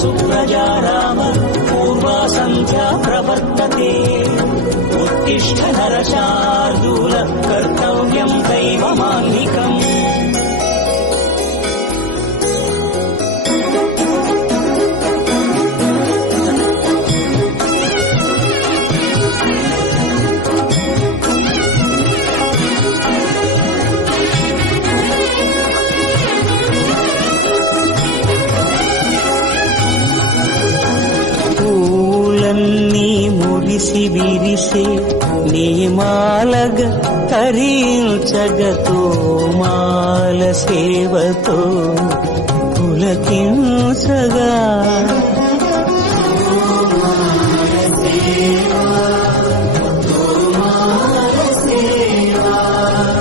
सुप्रजा राम पूर्वा सन्ध्या प्रवर्तते। उत्तिष्ठ नरशार्दूलः कर् విరిసి విరిసే నీమాలగ తరించగతో మాల సేవతో పులకించగా.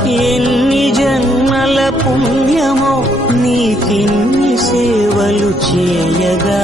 ఎన్ని జన్మల పుణ్యమో నీకిన్ని సేవలు చేయగా.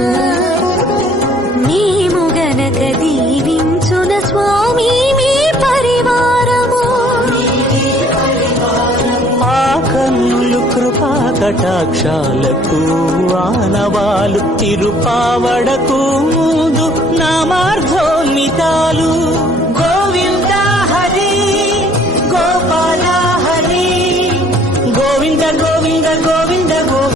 కటాక్షాలకు ఆనవాలు తిరుపావడకు ముందు నా మార్గోన్మితాలు